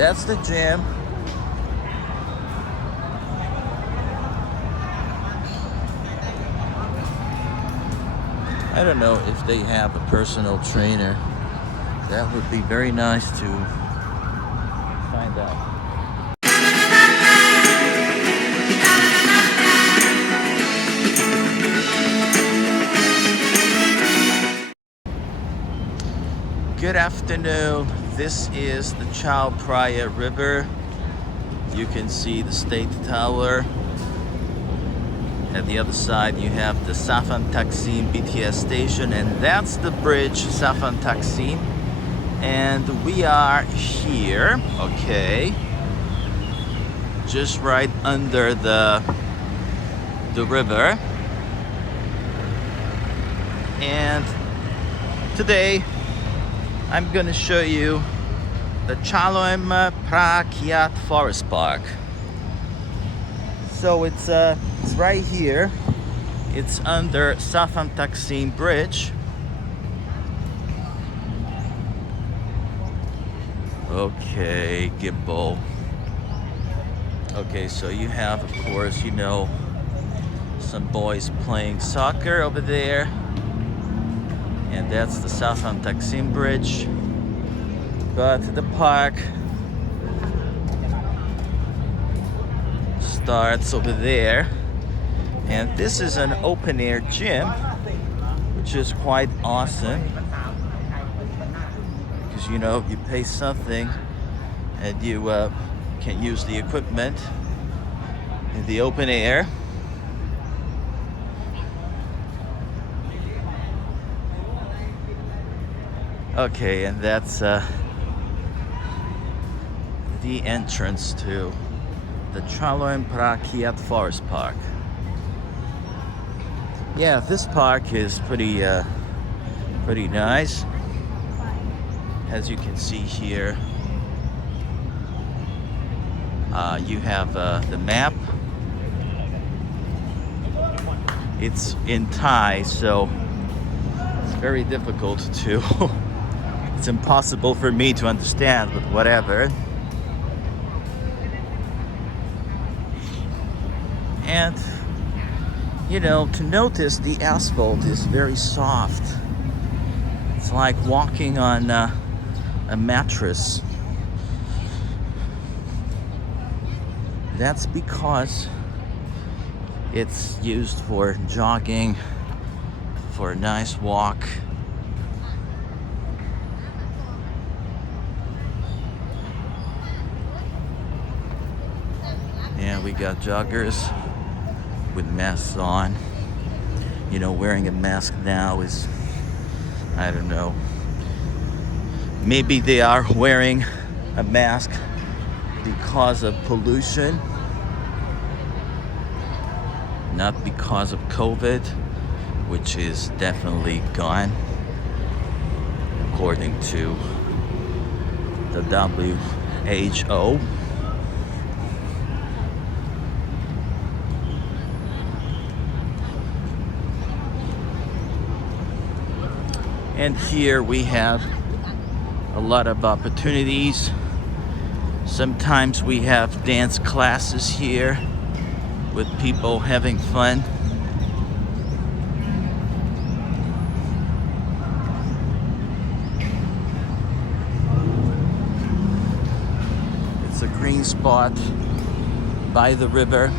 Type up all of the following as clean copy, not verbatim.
That's the gym. I don't know if they have a personal trainer. That would be very nice to find out. Good afternoon. This is the Chaloem Phra River. You can see the State Tower. At the other side you have the Safan Taksim BTS station, and that's the bridge Safan Taksim. And we are here, okay, just right under the river. And today I'm gonna show you the Chaloem Phra Kiat Forest Park. So it's right here. It's under Safan Taksim Bridge. Okay, gimbal. Okay, so you have, of course, you know, some boys playing soccer over there. And that's the Safan Taksim Bridge. But the park starts over there. And this is an open air gym, which is quite awesome. Because, you know, you pay something and you can use the equipment in the open air. Okay, and that's the entrance to the Chaloem Phra Kiat Forest Park. Yeah, this park is pretty nice. As you can see here, you have the map. It's in Thai, so it's very difficult to it's impossible for me to understand, but whatever. And you know, to notice the asphalt is very soft. It's like walking on a mattress. That's because it's used for jogging, for a nice walk. And we got joggers with masks on. You know, wearing a mask now is, I don't know, maybe they are wearing a mask because of pollution, not because of COVID, which is definitely gone, according to the WHO. And here we have a lot of opportunities. Sometimes we have dance classes here with people having fun. It's a green spot by the river.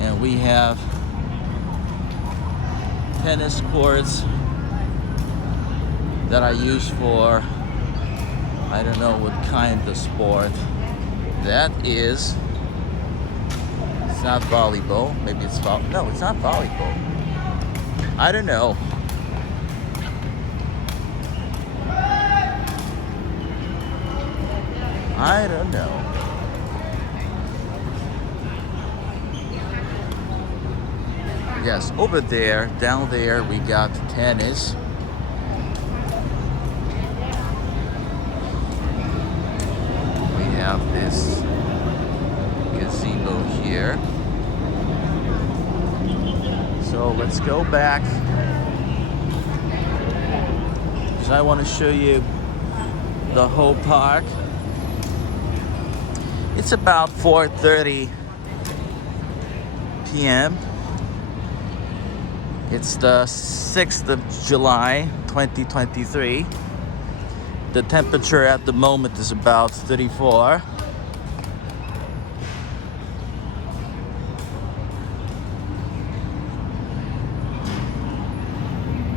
And we have tennis courts that are used for, I don't know what kind of sport that is. It's not volleyball. Maybe it's no, it's not volleyball. I don't know. I don't know. Yes, over there, down there, we got tennis. We have this gazebo here. So let's go back because I want to show you the whole park. It's about 4:30 p.m. It's the 6th of July 2023. The temperature at the moment is about 34.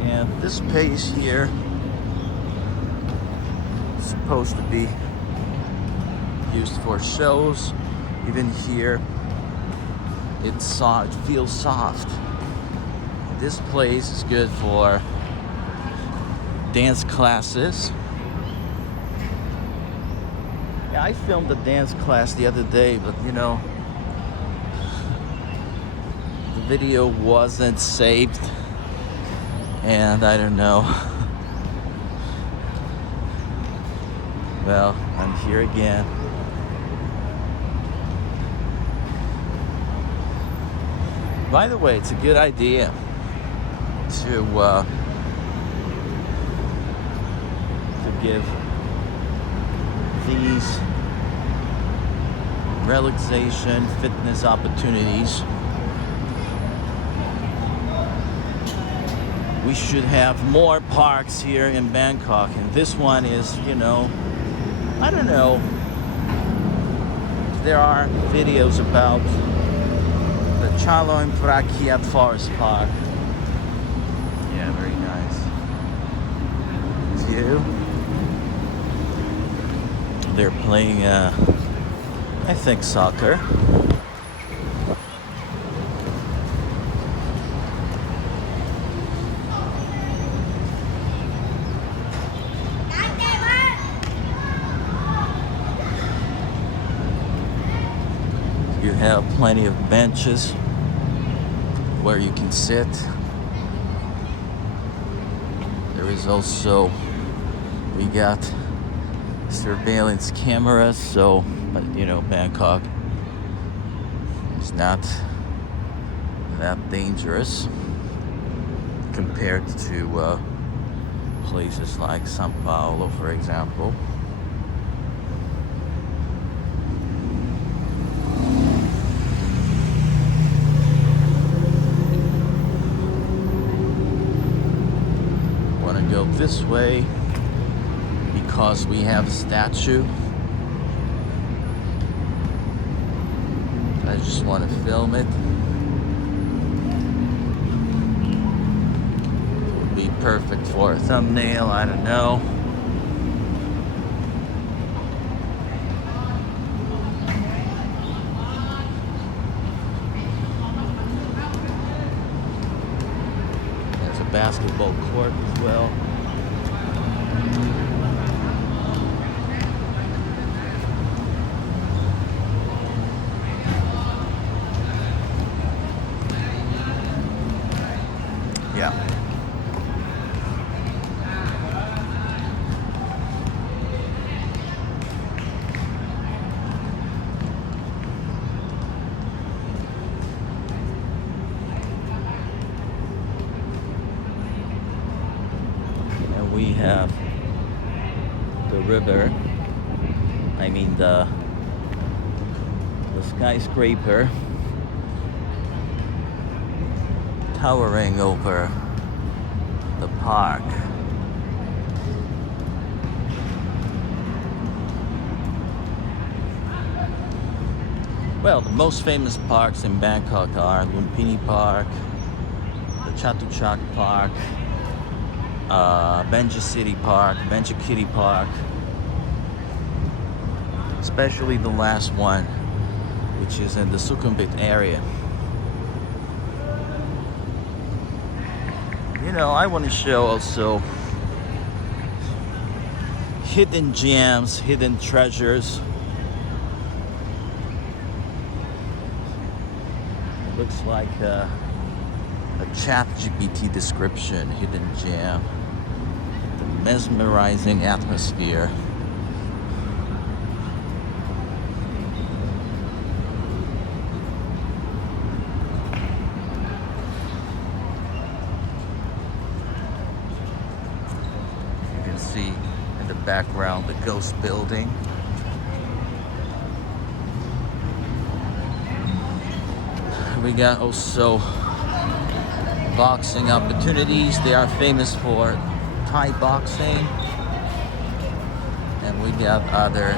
And this space here is supposed to be used for shows. Even here, it's soft, it feels soft. This place is good for dance classes. Yeah, I filmed a dance class the other day, but you know, the video wasn't saved, and I don't know. Well, I'm here again. By the way, it's a good idea to give these relaxation fitness opportunities. We should have more parks here in Bangkok, and this one is, you know, I don't know. There are videos about the Chaloem Phra Kiat Forest Park. Yeah, very nice view. They're playing, I think, soccer. You have plenty of benches where you can sit. There is also, we got surveillance cameras, so, but you know, Bangkok is not that dangerous compared to places like Sao Paulo, for example. Go this way because we have a statue. I just want to film it. It would be perfect for a thumbnail, I don't know. There's a basketball court as well. Yeah. And we have the river. I mean the skyscraper towering over the park. Well, the most famous parks in Bangkok are Lumpini Park, the Chatuchak Park, Benji City Park, Benji Kitty Park, especially the last one, which is in the Sukhumvit area. You know, I want to show also hidden gems, hidden treasures. It looks like a ChatGPT description, hidden gem, the mesmerizing atmosphere. see in the background the ghost building. We got also boxing opportunities. They are famous for Thai boxing. And we got other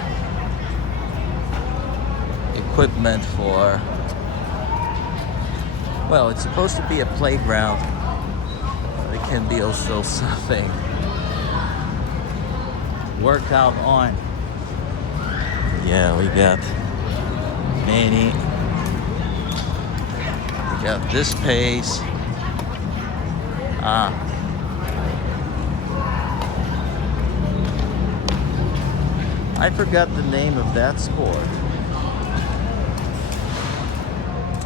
equipment for, well, it's supposed to be a playground. But it can be also something to work out on. Yeah, we got many. We got this pace. I forgot the name of that sport.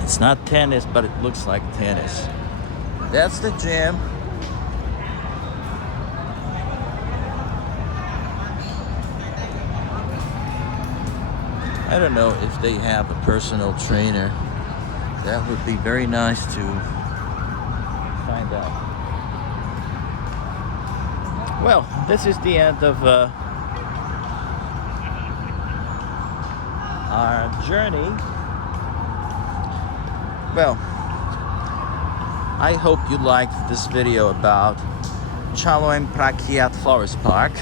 It's not tennis, but it looks like tennis. That's the gym. I don't know if they have a personal trainer. That would be very nice to find out. Well, this is the end of our journey. Well, I hope you liked this video about Chaloem Phra Kiat Forest Park.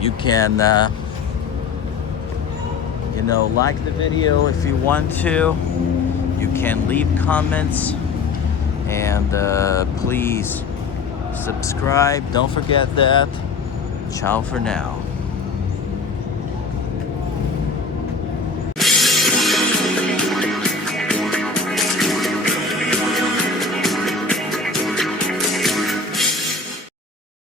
You can like the video if you want to. You can leave comments, and please subscribe. Don't forget that. Ciao for now.